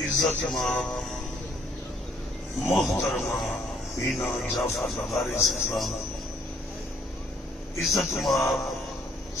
عزت ماں محترمہ مینا جعفر لغاری صاحب، عزت ماں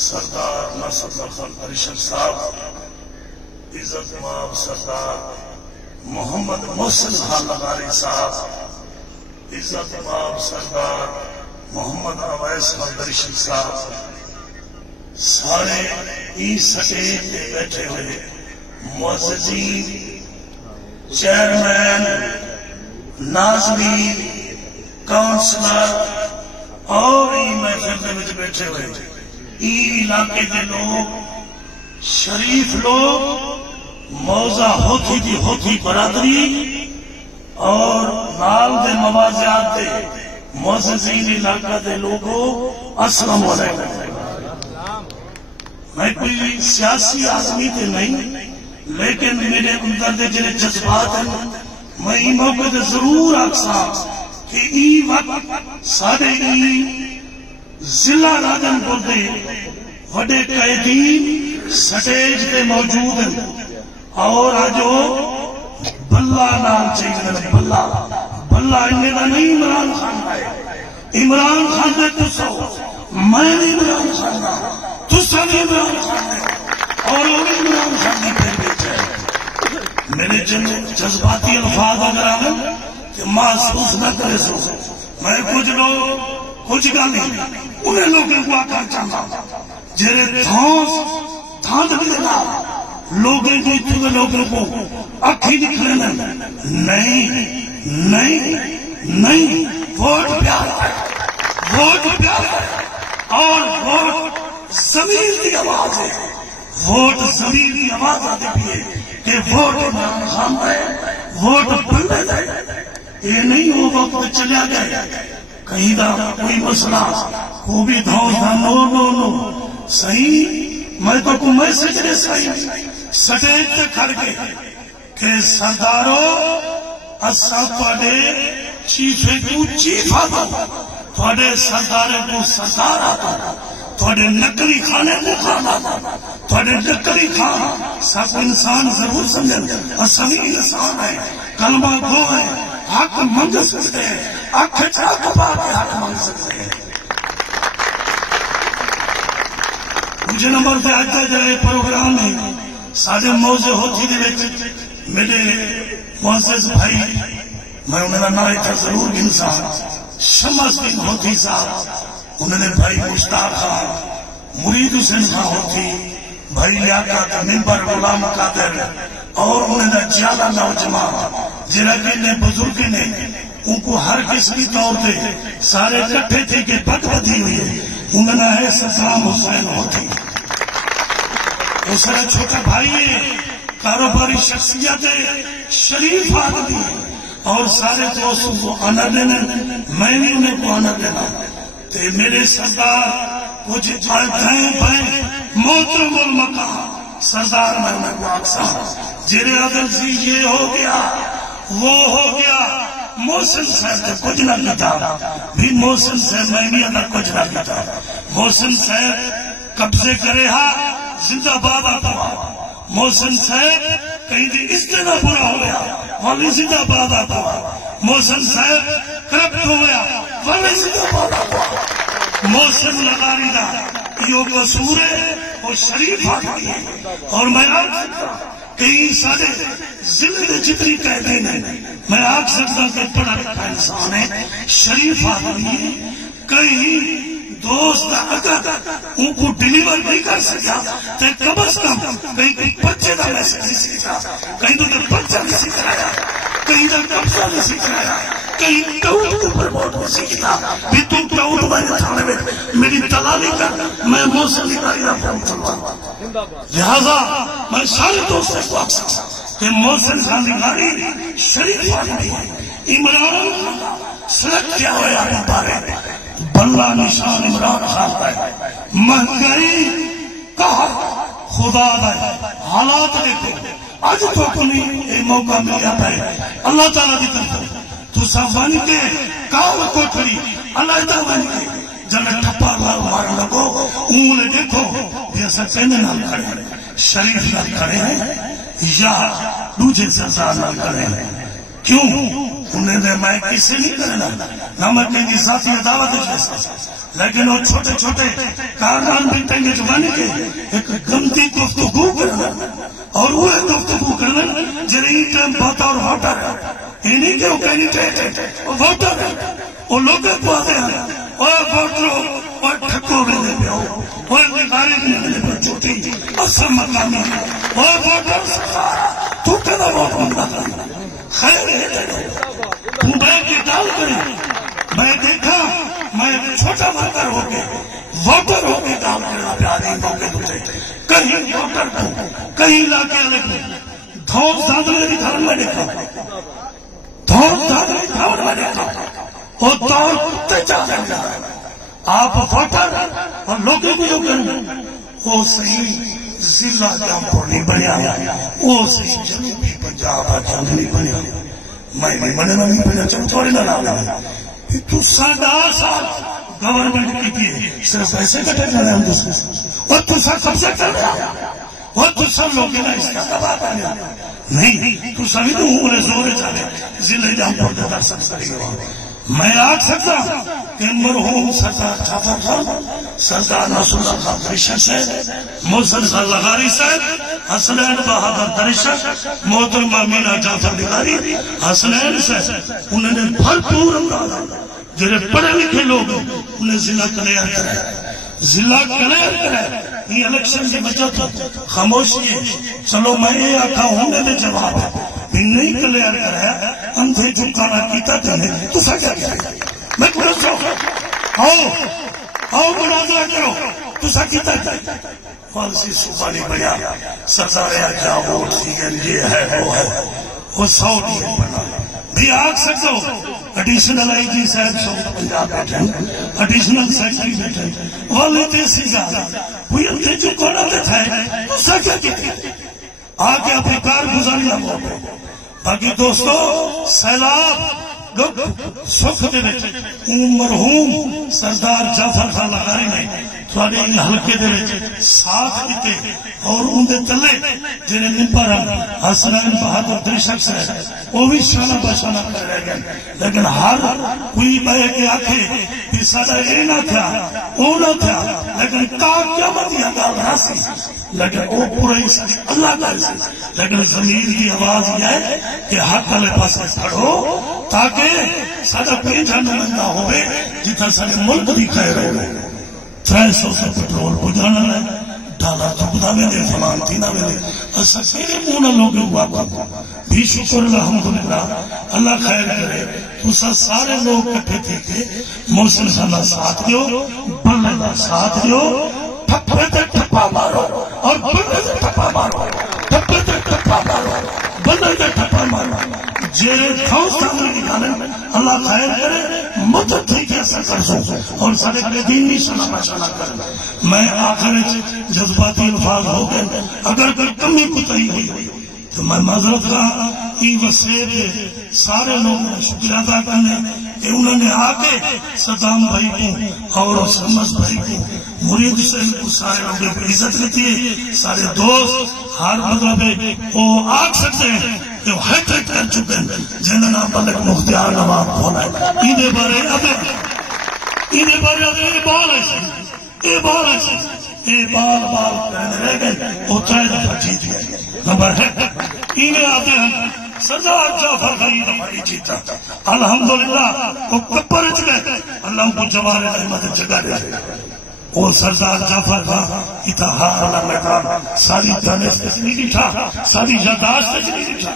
سردار ناصر اللہ خان پریشد صاحب، عزت ماں سردار محمد محسن خان لغاری صاحب، عزت ماں سردار محمد اویس خان پریشد صاحب، سارے اس سٹیج پہ بیٹھے ہوئے معززین، چیئرمین، ناظرین، کاؤنسلر اور محفل میں بیٹھے ہوئے علاقے کے لوگ، شریف لوگ، موضع ہوتی برادری اور نال دے مواضعات دے معززین علاقہ دے لوگوں، السلام علیکم۔ میں کوئی سیاسی آدمی تے نہیں، لیکن میرے اندر دے جنہیں جذبات ہیں، میں ای موقع دے ضرور آکساں کہ ای وقت سارے ای ضلع راجن پور دے وڈے قیدین سٹیج دے موجود ہیں، اور آجو بلہ نام چاہیے، بلہ انہیں دا نہیں عمران خان ہے، عمران خان دے تسو، میں نہیں عمران خان دا، تسا نہیں عمران خان دے، اور انہیں عمران خان دی پھر بیچے۔ میرے جذباتی الفاظ اگر آگے کہ محسوس نہ کرے سو، میں کچھ لوگ کچھ گا نہیں انہیں لوگوں کو آکار چاہتا جیرے تھانت دینا لوگوں کو اتنے لوگوں کو اکھی نکلے نہیں، ووٹ پیار ہے، ووٹ پیار ہے، اور ووٹ زمین کی آواز ہے، ووٹ زمین کی آواز آتے بھی ہے کہ ووٹ عمران خان ہے، ووٹ بندے دے، یہ نہیں وہ وقت چلیا گیا کہیں دا کوئی مسئلہ کو بھی دھاؤں دا نو صحیح، میں تو کو میسج دے صحیح سٹیج تے کھڑ کے کہ سردارو اساں تواڈے چیف آتا، تواڈے سردارے کو سردار آتا، تواڈے نکلی خانے کو خان آتا، تواڈے نکلی خان سب انسان ضرور سمجھیں، اصلی انسان ہے، کلمہ گو ہے، حق منگ سکتے ہیں، اکھ چاک پا کے حق منگ سکتے ہیں۔ مجھے نمبر دے آجتا جائے پروگرام ہے سارے موضوع ہوتی دے ویچ میرے معزز بھائی، میں انہیں نہ نائے تھا ضرور انسان شمس بن ہوتی صاحب، انہوں نے بھائی مشتاق خان، مرید حسین خان ہوتی، بھائی لیاقت ممبر غلام قادر، اور انہوں نے زیادہ نوجوان جنہیں نے بزرگ نے ان کو ہر قسمی طور پہ سارے کٹھے تھے کہ بٹ بدھی ہوئی ہے، انہوں نے ہے صدام حسین ہوتی، دوسرا چھوٹا بھائی ہے، کاروباری شخصیت ہے، شریف آدمی ہے، اور سارے دوستوں کو آنا دینا، میں نے انہیں کو آنا دینا، تے میرے سردار کچھ دائیں بائیں محترم المقام سردار میں کو اکثر جیرے عدل سی یہ ہو گیا وہ ہو گیا، محسن صاحب نے کچھ نہ کیتا، بھی محسن صاحب میں بھی اندر کچھ نہ کیتا، محسن صاحب قبضے کرے ہاں زندہ باد آتا ہوا، محسن صاحب کہیں دی اس طرح برا ہو گیا والی زندہ باد آتا ہوا، محسن صاحب کرپٹ ہو گیا والی زندہ باد آتا ہوا، محسن لغاری دا یہ قصور ہے، وہ شریف آدمی ہے، اور میں آج سکتا کئی سارے ضلع جتنی کہتے ہیں، میں آج سکتا کہ پڑھا لکھا انسان ہے، شریف آدمی ہے، کئی دوست اگر ان کو ڈیلیور نہیں کر سکا تو کم از کم کہیں کوئی بچے کا میسج نہیں سیکھا، کہیں تو بچہ نہیں سکھایا، کہیں تو قبضہ نہیں سکھایا، کہیں ٹاؤٹ کو پرموٹ نہیں سیکھتا، بھی تم ٹاؤٹ میں کھانے میں میری دلالی کر، میں محسن لغاری کا فون چلوا، لہذا میں سارے دوستوں کو اکثر کہ محسن لغاری شریف آدمی ہے، عمران سڑک کیا ہوا ہے بارے بلہ نشان عمران خان ہے، مہنگائی کہا خدا ہے، حالات دیکھو آج تو اپنی ایک موقع مل جاتا ہے اللہ تعالیٰ دی طرف تو سافانی کے کام کو کھڑی اللہ تعالیٰ نے جب ٹھپا اللہ مارن لگو انہیں دیکھو جیسا کہنے نہ کھڑے شریف نہ کھڑے ہیں یا دوجے سرزار نہ کریں. کیوں؟ انہیں نے میں کسی نہیں کرنا نہ میں کہیں ذاتی عداوت جیسا، لیکن وہ چھوٹے چھوٹے کارنان بھی ٹنگے جمانے کے ایک گندی گفتگو کرنا، اور وہ گفتگو کرنا جنہیں ٹائم بہتا اور واٹر ہے. انہیں کہ وہ کہیں ٹائم واٹر ہے. وہ لوگوں کو آتے ہیں وہ ووٹروں اور ٹھکو میں دے پہ ہو وہ نگاری میں دے پہ چھوٹی اصل مقامی وہ ووٹر سکھارا تو کہنا ووٹ مندہ کرنا خیر ہے. تو میں کی ڈال کریں میں دیکھا میں چھوٹا ماتر ہو کے ووٹر ہو کے ڈال کرنا پیارے ہوں کے دوسرے کہیں ووٹر کو کہیں علاقے والے کو دھوک زیادہ میری گھر میں دیکھا دھوک زیادہ میری گھر میں دیکھا وہ دور کتے چاہ رہے ہیں. آپ ووٹر اور لوگوں کو جو کریں وہ صحیح ضلع جامپور نہیں بنیا وہ صحیح جنوبی پنجاب آجام نہیں بنیا میں نہیں بنے نہیں بنیا چاہتا تھوڑی نہ لاؤں تو 7 سال گورنمنٹ کی تھی صرف ایسے کٹے جانے ہم دوسرے اور تو سب قبضہ کر رہا اور تو سب لوگ نا اس کا دبا پایا نہیں تو سبھی تو عمرے زورے جانے ضلع جامپور کا در سکتا ہو. میں آج سکتا کہ مرحوم سردار جعفر خان سردار نصر اللہ خان درشن صاحب محسن خان لغاری صاحب حسنین بہادر درشن محترمہ مینا جعفر لغاری حسنین صاحب انہوں نے بھرپور انداز جنہیں پڑھے لکھے لوگ انہیں ضلع کلیئر کرے ضلع کلیئر کرے. یہ الیکشن کی بچت خاموشی ہے. چلو میں یہ آتا ہوں میرے جواب ہے نہیں کلیئر کرے اندھے جھکانا کیتا تھی تو سا کیا کیا میں پوچھ رہا ہوں آؤ مناظرہ کرو تو سا کیتا تھی فالسی صوبہ نہیں بنیا سردار آجا ووٹ یہ ہے وہ 100 نہیں بنا بھی آگ سکتا ہو. ایڈیشنل آئی جی صاحب سو پنجاب بیٹھے ایڈیشنل سیکٹری بیٹھے وہ لیتے سی گا کوئی اندھے جھکانا تھا تو سا کیا کیا آگے اپنی کارگزاری نہ ہو. باقی دوستو سیلاب لوگ سکھ دے مرحوم سردار جعفر خان لغاری نے تھوڑے ان حلقے دے ساتھ دیتے اور ان دے تلے جنہیں ممبر حسنین بہادر درشن سے وہ بھی شانہ بشانہ کر رہے گئے. لیکن ہر کوئی بہے کے آنکھیں کہ سادہ یہ نہ تھا وہ نہ تھا لیکن قیامت یا گال راسی لیکن وہ پورا اللہ کا لیکن زمین کی آواز یہ ہے کہ حق والے پاس کھڑو تاکہ سادہ کوئی جانا نہ ہوئے جتنا سارے ملک بھی خیر ہوئے. 300 سے پٹرول بجانا ہے ڈالا چکتا ملے فلان تھی نہ ملے ایسا سیرے مونا لوگ ہوا بھی شکر الحمدللہ اللہ خیر کرے. تو سارے لوگ کٹھے تھے کہ محسن صلی ساتھ دیو بلے دا ساتھ دیو ٹھپے تے ٹھپا مارو اور بلے تے ٹھپا مارو ٹھپے تے ٹھپا مارو بلے تے ٹھپا مارو جیرے کھاؤ سامنے نکالیں اللہ خیر کرے مدد ٹھیک ہے سکر سو اور سارے دین نہیں سنا بچانا کرنا. میں آخر جذباتی الفاظ ہو گئے اگر کوئی کمی کوتاہی ہوئی تو میں معذرت کا یہ وسیع سارے لوگ شکریہ ادا کرنے کہ انہوں نے آ کے صدام بھائی کو اور سمجھ بھائی کو مرید سے سارے لوگوں کو عزت دیتی ہے. سارے دوست ہر مطلب وہ آگ سکتے ہیں جو ہیٹریٹ کر چکے ہیں جنہوں نے ملک مختار نواب ہونا ہے. انہیں بارے یہ بال رہ گئے وہ 3 دفعہ جیت گئے. نمبر ہے انہیں آتے ہیں سردار جعفر خان جیتا الحمدللہ وہ کپر گئے اللہ کو جوان رحمت جگہ دے. وہ سردار جعفر خان اتحاد والا میدان ساری دانش نہیں دکھا ساری یاداشت نہیں دکھا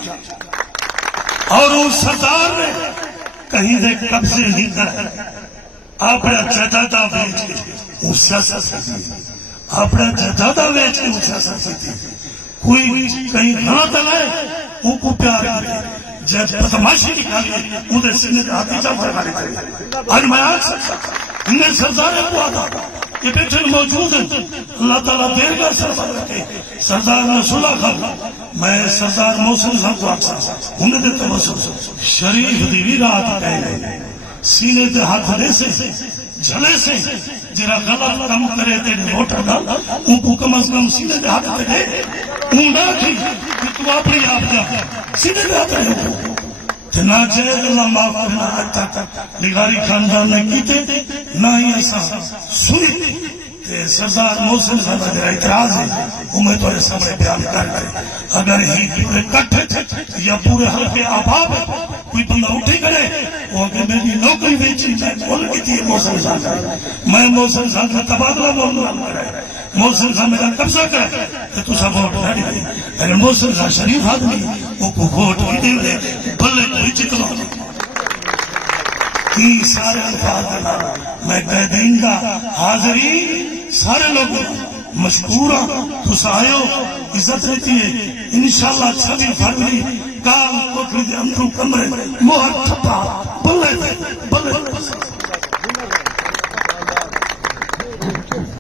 اور اس سردار نے کہیں سے قبضے نہیں کرے اپنا جائیداد بیچ کے وہ سیاست اپنا جائیداد بیچ کے وہ سیاست کوئی کہیں غلط لائے وہ کو پیار کرے جب بدماشی نکالی ادھر سینے کا ہاتھی جعفر خان کرے. آج میں آج سکتا انہیں سردار کو آتا یہ بیٹھے موجود ہیں اللہ تعالیٰ دیر کا سربراہ رکھے. سردار نصر اللہ خان میں سردار محسن خان کو آتا انہیں دیتا محسن شریف دیوی رات کہے سینے تے ہاتھ دے سے جھلے سے جرا غلط کم کرے تے ووٹ ڈال ان کو کم از کم سینے تے ہاتھ دے نہ تھی کہ تو اپنی آپ جا سیدھے جاتے ہو نہ جائز اللہ معاف کرنا آتا نگاری خاندان نے کیتے نہ ہی ایسا سنی سردار محسن صاحب کا اعتراض ہے وہ میں تو سامنے بیان کر رہے اگر ہی پورے کٹھے یا پورے حلقے آباب کوئی بندہ اٹھے کرے وہ کہ میری نوکری بیچی میں بول کی تھی محسن صاحب میں محسن صاحب کا تبادلہ بولنا کرے محسن صاحب میرا قبضہ کرے کہ تو سب ووٹ نہ دے اگر محسن صاحب شریف آدمی وہ کو ووٹ ہی دے دے بلے کوئی چکلا کی سارے الفاظ میں قیدین کا حاضری سارے لوگ مشکور تو آئے ہو عزت رہتی ہے انشاءاللہ 26 فروری کال کوٹری کے اندروں کمرے مہر تھپا بلے